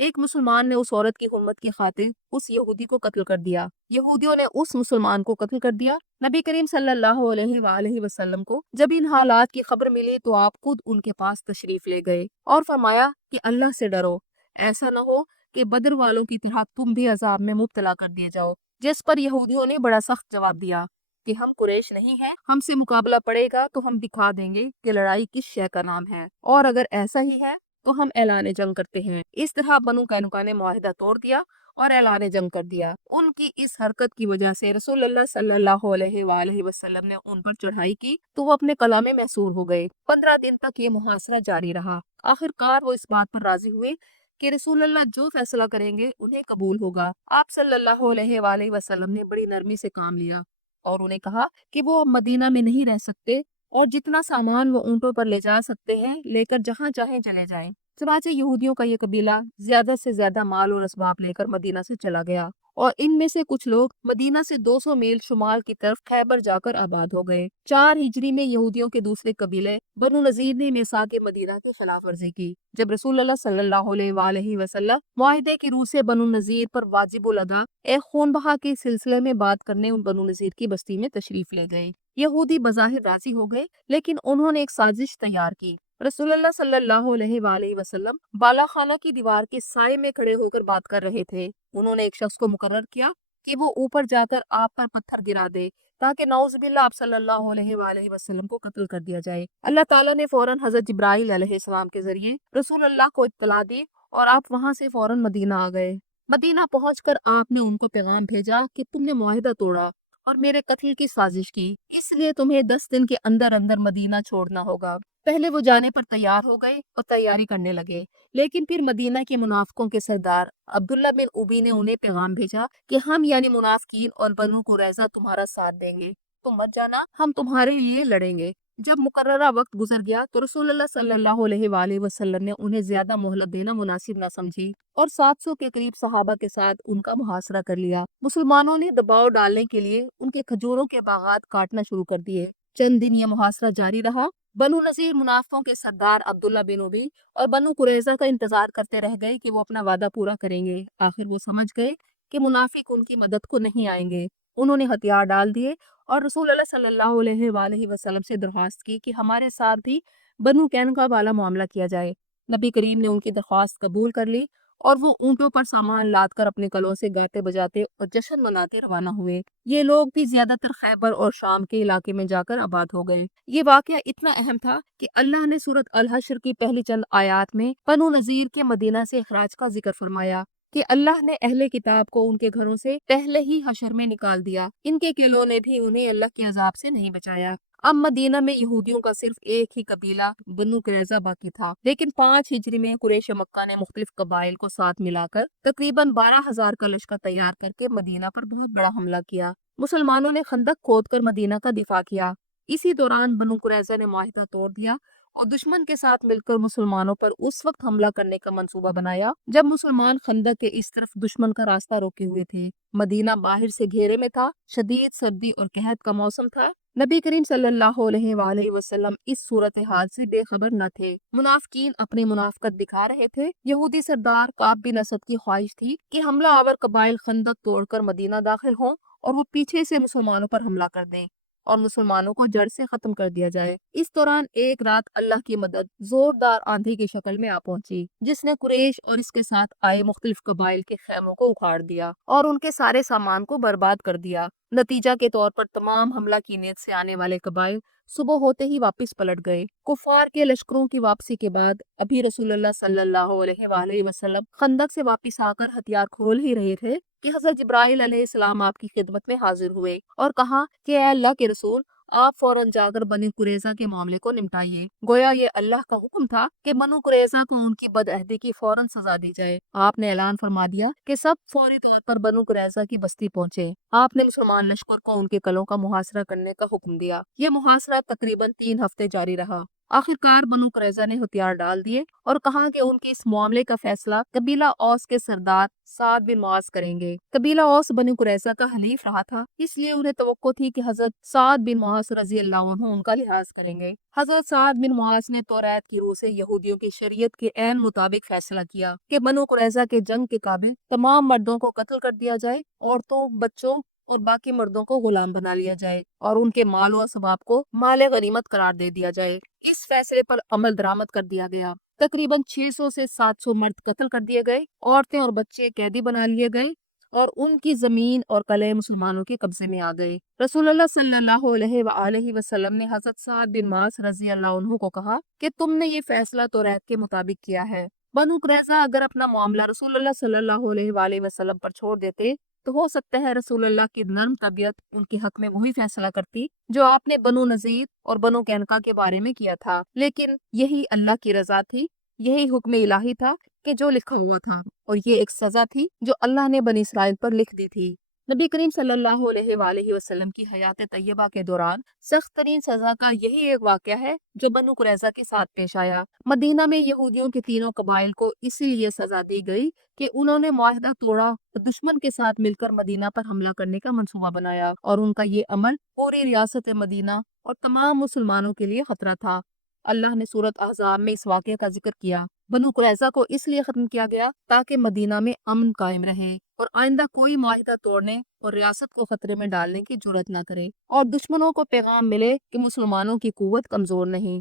ایک مسلمان نے اس عورت کی حرمت کی خاطر اس یہودی کو قتل کر دیا، یہودیوں نے اس مسلمان کو قتل کر دیا۔ نبی کریم صلی اللہ علیہ وآلہ وسلم کو جب ان حالات کی خبر ملی تو آپ خود ان کے پاس تشریف لے گئے اور فرمایا کہ اللہ سے ڈرو، ایسا نہ ہو کہ بدر والوں کی طرح تم بھی عذاب میں مبتلا کر دیے جاؤ۔ جس پر یہودیوں نے بڑا سخت جواب دیا کہ ہم قریش نہیں ہیں، ہم سے مقابلہ پڑے گا تو ہم دکھا دیں گے کہ لڑائی کس شے کا نام ہے، اور اگر ایسا ہی ہے تو ہم اعلان جنگ کرتے ہیں۔ اس طرح بنو قینقاع نے معاہدہ توڑ دیا اور اعلان جنگ کر دیا۔ ان کی اس حرکت کی وجہ سے رسول اللہ صلی اللہ علیہ وآلہ وسلم نے ان پر چڑھائی کی تو وہ اپنے قلعہ میں محصور ہو گئے۔ 15 دن تک یہ محاصرہ جاری رہا۔ آخر کار وہ اس بات پر راضی ہوئے کہ رسول اللہ جو فیصلہ کریں گے انہیں قبول ہوگا۔ آپ صلی اللہ علیہ وآلہ وسلم نے بڑی نرمی سے کام لیا اور انہیں کہا کہ وہ اب مدینہ میں نہیں رہ سکتے اور جتنا سامان وہ اونٹوں پر لے جا سکتے ہیں لے کر جہاں چاہیں چلے جائیں۔ چنانچہ یہودیوں کا یہ قبیلہ زیادہ سے زیادہ مال اور اسباب لے کر مدینہ سے چلا گیا اور ان میں سے کچھ لوگ مدینہ سے 200 میل شمال کی طرف خیبر جا کر آباد ہو گئے۔ 4 ہجری میں یہودیوں کے دوسرے قبیلے بنو نذیر نے میثاق مدینہ کی خلاف ورزی کی۔ جب رسول اللہ صلی اللہ علیہ وآلہ وسلم معاہدے کی روح سے بنو نذیر پر واجب الادا ایک خون بہا کے سلسلے میں بات کرنے ان بنو نذیر کی بستی میں تشریف لے گئے۔ یہودی بظاہر راضی ہو گئے لیکن انہوں نے ایک سازش تیار کی۔ رسول اللہ صلی اللہ علیہ وآلہ وسلم بالا خانہ کی دیوار کے سائے میں کھڑے ہو کر بات کر رہے تھے۔ انہوں نے ایک شخص کو مقرر کیا کہ وہ اوپر جا کر آپ پر پتھر گرا دے تاکہ نعوذ باللہ آپ صلی اللہ علیہ وآلہ وسلم کو قتل کر دیا جائے۔ اللہ تعالیٰ نے فوراً حضرت جبرائیل علیہ السلام کے ذریعے رسول اللہ کو اطلاع دی اور آپ وہاں سے فوراً مدینہ آ گئے۔ مدینہ پہنچ کر آپ نے ان کو پیغام بھیجا کہ تم نے معاہدہ توڑا اور میرے قتل کی سازش کی، اس لیے تمہیں 10 دن کے اندر اندر مدینہ چھوڑنا ہوگا۔ پہلے وہ جانے پر تیار ہو گئے اور تیاری کرنے لگے، لیکن پھر مدینہ کے منافقوں کے سردار عبداللہ بن ابی نے انہیں پیغام بھیجا کہ ہم یعنی منافقین اور بنو قریظہ تمہارا ساتھ دیں گے، تم مت جانا، ہم تمہارے لیے لڑیں گے۔ جب مقررہ وقت گزر گیا تو رسول اللہ صلی اللہ علیہ وآلہ وسلم نے انہیں زیادہ مہلت دینا مناسب نہ سمجھی اور 700 کے قریب صحابہ کے ساتھ ان کا محاصرہ کر لیا۔ مسلمانوں نے دباؤ ڈالنے کے لیے ان کے کھجوروں کے باغات کاٹنا شروع کر دیے۔ چند دن یہ محاصرہ جاری رہا۔ بنو نذیر منافقوں کے سردار عبداللہ بن ابی اور بنو قریظہ کا انتظار کرتے رہ گئے کہ وہ اپنا وعدہ پورا کریں گے۔ آخر وہ سمجھ گئے کہ منافق ان کی مدد کو نہیں آئیں گے۔ انہوں نے ہتھیار ڈال دیے اور رسول اللہ صلی اللہ علیہ وآلہ وسلم سے درخواست کی کہ ہمارے ساتھ بھی بنو قینقاع والا معاملہ کیا جائے۔ نبی کریم نے ان کی درخواست قبول کر لی اور وہ اونٹوں پر سامان لاد کر اپنے قلعوں سے گاتے بجاتے اور جشن مناتے روانہ ہوئے۔ یہ لوگ بھی زیادہ تر خیبر اور شام کے علاقے میں جا کر آباد ہو گئے۔ یہ واقعہ اتنا اہم تھا کہ اللہ نے سورۃ الحشر کی پہلی چند آیات میں بنو نذیر کے مدینہ سے اخراج کا ذکر فرمایا کہ اللہ نے اہل کتاب کو ان کے گھروں سے پہلے ہی حشر میں نکال دیا، ان کے قلعوں نے بھی انہیں اللہ کے عذاب سے نہیں بچایا۔ اب مدینہ میں یہودیوں کا صرف ایک ہی قبیلہ بنو قریظہ باقی تھا، لیکن 5 ہجری میں قریش مکہ نے مختلف قبائل کو ساتھ ملا کر تقریباً 12,000 کا لشکر تیار کر کے مدینہ پر بہت بڑا حملہ کیا۔ مسلمانوں نے خندق کھود کر مدینہ کا دفاع کیا۔ اسی دوران بنو قریظہ نے معاہدہ توڑ دیا اور دشمن کے ساتھ مل کر مسلمانوں پر اس وقت حملہ کرنے کا منصوبہ بنایا جب مسلمان خندق کے اس طرف دشمن کا راستہ روکے ہوئے تھے۔ مدینہ باہر سے گھیرے میں تھا، شدید سردی اور قحط کا موسم تھا۔ نبی کریم صلی اللہ علیہ وآلہ وسلم اس صورتحال سے بے خبر نہ تھے۔ منافقین اپنی منافقت دکھا رہے تھے۔ یہودی سردار کعب بن اسد کی خواہش تھی کہ حملہ آور قبائل خندق توڑ کر مدینہ داخل ہوں اور وہ پیچھے سے مسلمانوں پر حملہ کر دیں اور مسلمانوں کو جڑ سے ختم کر دیا جائے۔ اس دوران ایک رات اللہ کی مدد زوردار آندھی کی شکل میں آ پہنچی جس نے قریش اور اس کے ساتھ آئے مختلف قبائل کے خیموں کو اکھاڑ دیا اور ان کے سارے سامان کو برباد کر دیا۔ نتیجہ کے طور پر تمام حملہ کی نیت سے آنے والے قبائل صبح ہوتے ہی واپس پلٹ گئے۔ کفار کے لشکروں کی واپسی کے بعد ابھی رسول اللہ صلی اللہ علیہ وآلہ وسلم خندق سے واپس آ کر ہتھیار کھول ہی رہے تھے کہ حضرت جبرائیل علیہ السلام آپ کی خدمت میں حاضر ہوئے اور کہا کہ اے اللہ کے رسول، آپ فوراً جا کر بنو قریظہ کے معاملے کو نمٹائیے۔ گویا یہ اللہ کا حکم تھا کہ بنو قریظہ کو ان کی بدعہدی کی فوراً سزا دی جائے۔ آپ نے اعلان فرما دیا کہ سب فوری طور پر بنو قریظہ کی بستی پہنچے۔ آپ نے مسلمان لشکر کو ان کے قلعوں کا محاصرہ کرنے کا حکم دیا۔ یہ محاصرہ تقریباً 3 ہفتے جاری رہا۔ آخرکار بنو قریظہ نے ہتھیار ڈال دیے اور کہا کہ ان کے اس معاملے کا فیصلہ قبیلہ اوس کے سردار سعد بن معاذ کریں گے۔ قبیلہ اوس بنو قریظہ کا حلیف رہا تھا، اس لیے انہیں توقع تھی کہ حضرت سعد بن معاذ رضی اللہ عنہ ان کا لحاظ کریں گے۔ حضرت سعد بن معاذ نے توریت کی روح سے یہودیوں کی شریعت کے عین مطابق فیصلہ کیا کہ بنو قریظہ کے جنگ کے قابل تمام مردوں کو قتل کر دیا جائے، عورتوں، بچوں اور باقی مردوں کو غلام بنا لیا جائے اور ان کے مال و اسباب کو مال غنیمت قرار دے دیا جائے۔ اس فیصلے پر عمل درآمد کر دیا گیا۔ تقریباً 600 سے 700 مرد قتل کر دیے گئے، عورتیں اور بچے قیدی بنا لیے گئے اور ان کی زمین اور قلعے مسلمانوں کے قبضے میں آ گئے۔ رسول اللہ صلی اللہ علیہ وآلہ وسلم نے حضرت سعد بن معاذ رضی اللہ عنہ کو کہا کہ تم نے یہ فیصلہ توریت کے مطابق کیا ہے۔ بنو قریظہ اگر اپنا معاملہ رسول اللہ صلی اللہ علیہ وآلہ وسلم پر چھوڑ دیتے تو ہو سکتا ہے رسول اللہ کی نرم طبیعت ان کے حق میں وہی فیصلہ کرتی جو آپ نے بنو نذیر اور بنو قینقاع کے بارے میں کیا تھا، لیکن یہی اللہ کی رضا تھی، یہی حکم الہی تھا کہ جو لکھا ہوا تھا، اور یہ ایک سزا تھی جو اللہ نے بنی اسرائیل پر لکھ دی تھی۔ نبی کریم صلی اللہ علیہ وآلہ وسلم کی حیات طیبہ کے دوران سخت ترین سزا کا یہی ایک واقعہ ہے جو بنو قریظہ کے ساتھ پیش آیا۔ مدینہ میں یہودیوں کے تینوں قبائل کو اسی لیے سزا دی گئی کہ انہوں نے معاہدہ توڑا اور دشمن کے ساتھ مل کر مدینہ پر حملہ کرنے کا منصوبہ بنایا، اور ان کا یہ عمل پوری ریاست مدینہ اور تمام مسلمانوں کے لیے خطرہ تھا۔ اللہ نے سورۃ احزاب میں اس واقعے کا ذکر کیا۔ بنو قریظہ کو اس لیے ختم کیا گیا تاکہ مدینہ میں امن قائم رہے اور آئندہ کوئی معاہدہ توڑنے اور ریاست کو خطرے میں ڈالنے کی جرات نہ کرے، اور دشمنوں کو پیغام ملے کہ مسلمانوں کی قوت کمزور نہیں۔